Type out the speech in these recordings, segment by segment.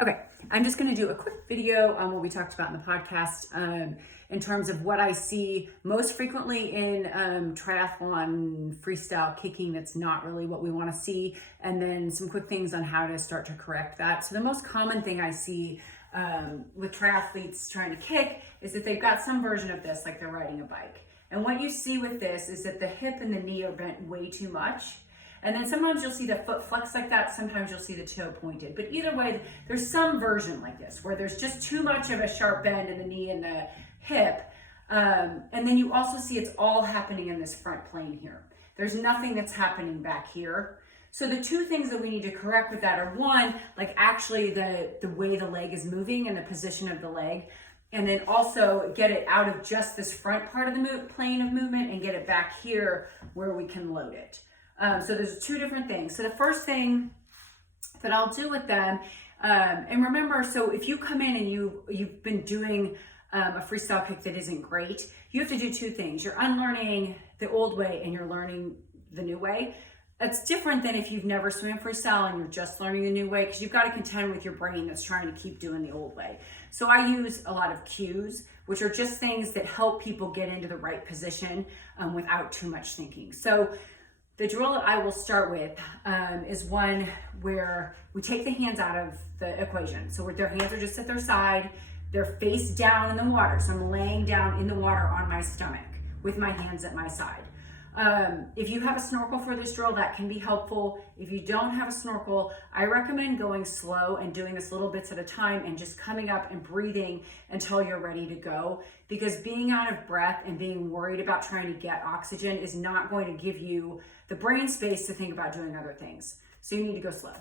Okay, I'm just going to do a quick video on what we talked about in the podcast in terms of what I see most frequently in triathlon freestyle kicking that's not really what we want to see, and then some quick things on how to start to correct that. So the most common thing I see with triathletes trying to kick is that they've got some version of this, like they're riding a bike. And what you see with this is that the hip and the knee are bent way too much. And then sometimes you'll see the foot flex like that. Sometimes you'll see the toe pointed. But either way, there's some version like this where there's just too much of a sharp bend in the knee and the hip. And then you also see it's all happening in this front plane here. There's nothing that's happening back here. So the two things that we need to correct with that are, one, like actually the way the leg is moving and the position of the leg. And then also get it out of just this front part of the plane of movement and get it back here where we can load it. So there's two different things. So the first thing that I'll do with them, and remember, so if you come in and you've been doing a freestyle kick that isn't great, you have to do two things. You're unlearning the old way and you're learning the new way. It's different than if you've never swam freestyle and you're just learning the new way, because you've got to contend with your brain that's trying to keep doing the old way. So I use a lot of cues, which are just things that help people get into the right position without too much thinking. So the drill that I will start with is one where we take the hands out of the equation. So their hands are just at their side, they're face down in the water. So I'm laying down in the water on my stomach with my hands at my side. If you have a snorkel for this drill, that can be helpful. If you don't have a snorkel, I recommend going slow and doing this little bits at a time and just coming up and breathing until you're ready to go. Because being out of breath and being worried about trying to get oxygen is not going to give you the brain space to think about doing other things. So you need to go slow.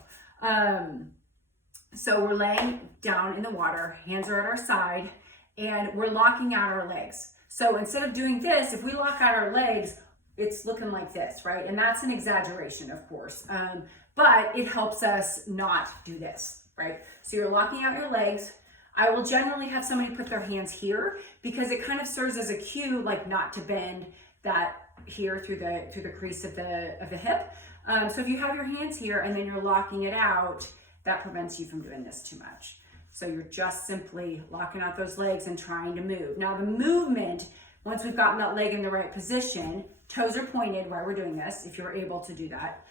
So we're laying down in the water, hands are at our side, and we're locking out our legs. So instead of doing this, if we lock out our legs, it's looking like this, right? And that's an exaggeration, of course, but it helps us not do this, right? So you're locking out your legs. I will generally have somebody put their hands here because it kind of serves as a cue, like not to bend that here through the crease of the hip. So if you have your hands here and then you're locking it out, that prevents you from doing this too much. So you're just simply locking out those legs and trying to move. Now the movement, once we've gotten that leg in the right position, toes are pointed while we're doing this, if you're able to do that,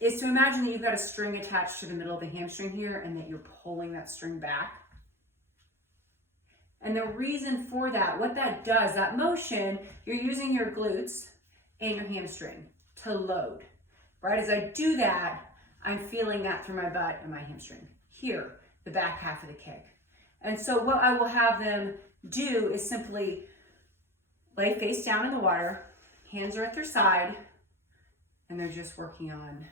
is to imagine that you've got a string attached to the middle of the hamstring here and that you're pulling that string back. And the reason for that, what that does, that motion, you're using your glutes and your hamstring to load, right? As I do that, I'm feeling that through my butt and my hamstring. Here, the back half of the kick. And so what I will have them do is simply lay face down in the water, hands are at their side, and they're just working on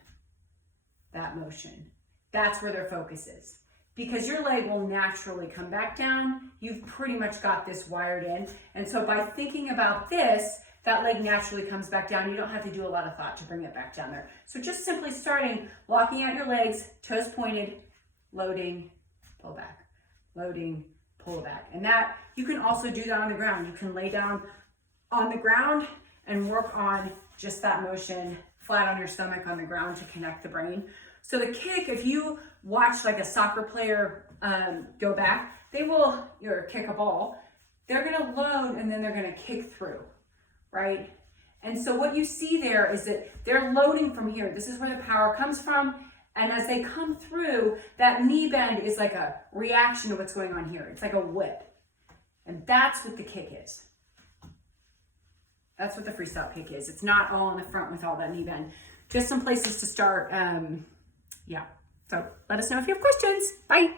that motion. That's where their focus is. Because your leg will naturally come back down, you've pretty much got this wired in. And so by thinking about this, that leg naturally comes back down. You don't have to do a lot of thought to bring it back down there. So just simply starting, locking out your legs, toes pointed, loading, pull back, loading, pull back. And that, you can also do that on the ground. You can lay down on the ground and work on just that motion flat on your stomach on the ground to connect the brain. So the kick, if you watch like a soccer player go back, they will, or kick a ball, they're gonna load and then they're gonna kick through, right? And so what you see there is that they're loading from here. This is where the power comes from. And as they come through, that knee bend is like a reaction to what's going on here. It's like a whip. And that's what the kick is. That's what the freestyle kick is. It's not all in the front with all that knee bend. Just some places to start. Yeah. So let us know if you have questions. Bye.